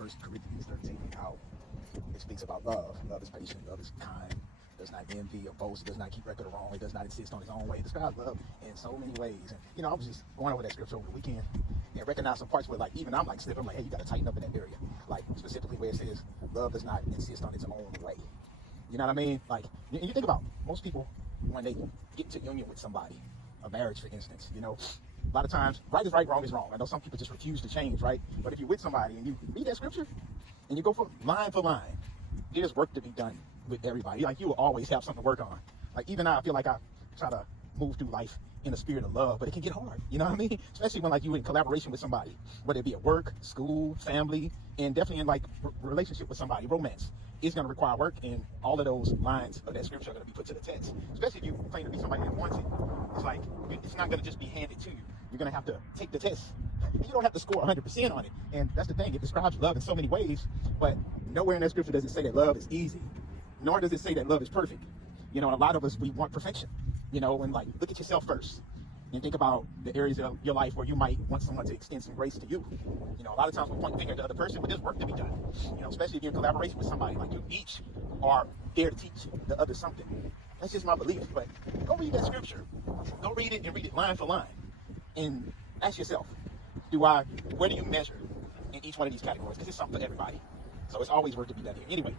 First Corinthians 13, how it speaks about love. Love is patient, love is kind, does not envy or boast, does not keep record of wrong, it does not insist on its own way. It describes love in so many ways. And I was just going over that scripture over the weekend and recognize some parts where like even I'm like slipping, I'm like, hey, you gotta tighten up in that area. Like specifically where it says love does not insist on its own way. You know what I mean? Like you think about most people when they get to union with somebody, a marriage for instance, a lot of times right is right, wrong is wrong. I know some people just refuse to change, right? But if you're with somebody and you read that scripture and you go for line, there's work to be done with everybody. Like you will always have something to work on. Like even now I feel like I try to move through life in a spirit of love, but it can get hard, you know what I mean? Especially when like you in collaboration with somebody, whether it be at work, school, family, and definitely in like relationship with somebody, romance. It's going to require work, and all of those lines of that scripture are going to be put to the test. Especially if you claim to be somebody that wants it. It's like, it's not going to just be handed to you. You're going to have to take the test. You don't have to score 100% on it. And that's the thing. It describes love in so many ways, but nowhere in that scripture does it say that love is easy. Nor does it say that love is perfect. And a lot of us, we want perfection. And like, look at yourself first. And think about the areas of your life where you might want someone to extend some grace to you. A lot of times we point the finger at the other person, but there's work to be done. Especially if you're in collaboration with somebody, like you each are there to teach the other something. That's just my belief. But go read that scripture. Go read it and read it line for line. And ask yourself, where do you measure in each one of these categories? Because it's something for everybody. So it's always work to be done here. Anyway.